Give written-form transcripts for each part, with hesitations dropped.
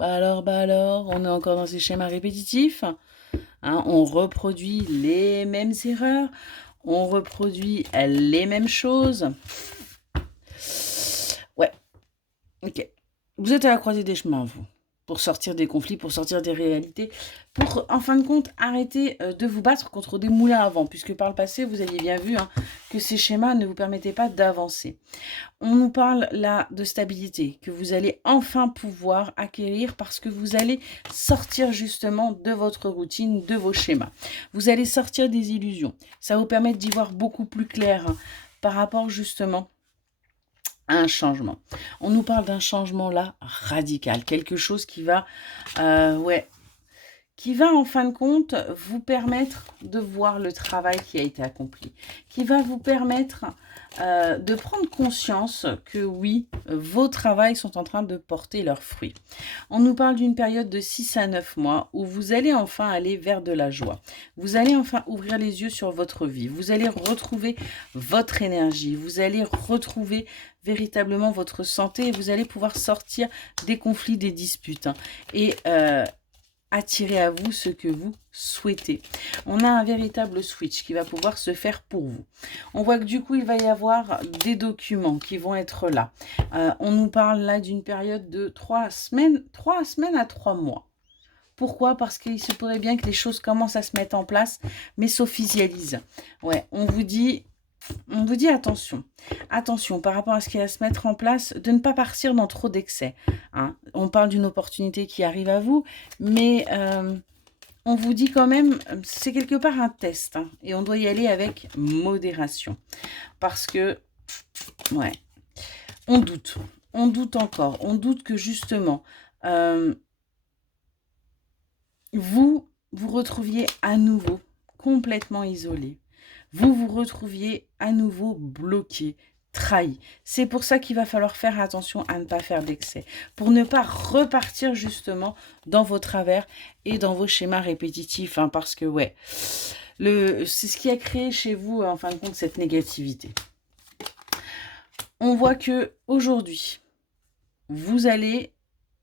Bah alors, on est encore dans ces schémas répétitifs, hein, on reproduit les mêmes erreurs, on reproduit les mêmes choses. Ouais, ok. Vous êtes à la croisée des chemins, vous, pour sortir des conflits, pour sortir des réalités, pour, en fin de compte, arrêter de vous battre contre des moulins à vent, puisque par le passé, vous aviez bien vu que ces schémas ne vous permettaient pas d'avancer. On nous parle là de stabilité, que vous allez enfin pouvoir acquérir parce que vous allez sortir justement de votre routine, de vos schémas. Vous allez sortir des illusions. Ça va vous permettre d'y voir beaucoup plus clair par rapport justement à un changement. On nous parle d'un changement là radical, quelque chose qui va, qui va en fin de compte vous permettre de voir le travail qui a été accompli, qui va vous permettre de prendre conscience que oui, vos travails sont en train de porter leurs fruits. On nous parle d'une période de 6 à 9 mois où vous allez enfin aller vers de la joie. Vous allez enfin ouvrir les yeux sur votre vie. Vous allez retrouver votre énergie. Vous allez retrouver véritablement votre santé et vous allez pouvoir sortir des conflits, des disputes. Et attirer à vous ce que vous souhaitez. On a un véritable switch qui va pouvoir se faire pour vous. On voit que du coup, il va y avoir des documents qui vont être là. On nous parle là d'une période de 3 semaines à 3 mois. Pourquoi? Parce qu'il se pourrait bien que les choses commencent à se mettre en place, mais s'officialisent. Ouais, on vous dit attention. Attention par rapport à ce qui va se mettre en place, de ne pas partir dans trop d'excès. On parle d'une opportunité qui arrive à vous, mais on vous dit quand même, c'est quelque part un test. Et on doit y aller avec modération. Parce que, ouais, on doute. On doute encore. On doute que justement, vous retrouviez à nouveau complètement isolé. Vous retrouviez à nouveau bloqué, trahi. C'est pour ça qu'il va falloir faire attention à ne pas faire d'excès, pour ne pas repartir justement dans vos travers et dans vos schémas répétitifs, parce que ouais, c'est ce qui a créé chez vous, en fin de compte, cette négativité. On voit que aujourd'hui, vous allez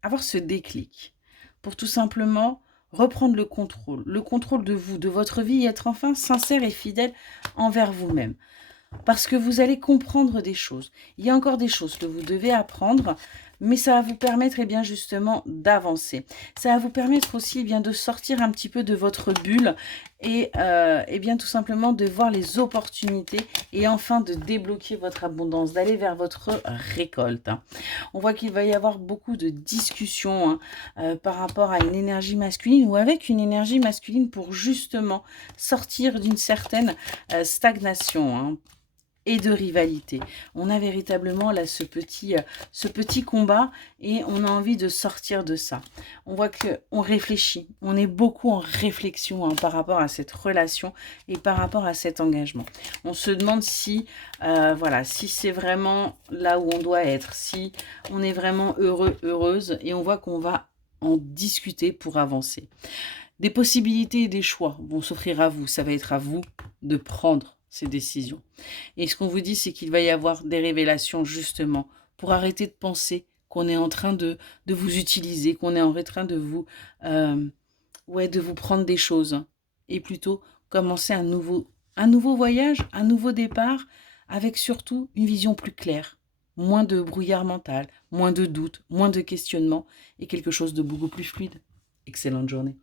avoir ce déclic pour tout simplement reprendre le contrôle de vous, de votre vie, et être enfin sincère et fidèle envers vous-même. Parce que vous allez comprendre des choses. Il y a encore des choses que vous devez apprendre, mais ça va vous permettre bien justement d'avancer. Ça va vous permettre aussi bien de sortir un petit peu de votre bulle et bien tout simplement de voir les opportunités et enfin de débloquer votre abondance, d'aller vers votre récolte. On voit qu'il va y avoir beaucoup de discussions par rapport à une énergie masculine ou avec une énergie masculine pour justement sortir d'une certaine stagnation, et de rivalité. On a véritablement là ce petit combat et on a envie de sortir de ça. On voit qu'on réfléchit, on est beaucoup en réflexion par rapport à cette relation et par rapport à cet engagement. On se demande si, si c'est vraiment là où on doit être, si on est vraiment heureux, heureuse, et on voit qu'on va en discuter pour avancer. Des possibilités et des choix vont s'offrir à vous. Ça va être à vous de prendre ces décisions. Et ce qu'on vous dit, c'est qu'il va y avoir des révélations justement pour arrêter de penser qu'on est en train de vous utiliser, qu'on est en train de vous, de vous prendre des choses. Et plutôt commencer un nouveau voyage, un nouveau départ, avec surtout une vision plus claire. Moins de brouillard mental, moins de doutes, moins de questionnements et quelque chose de beaucoup plus fluide. Excellente journée.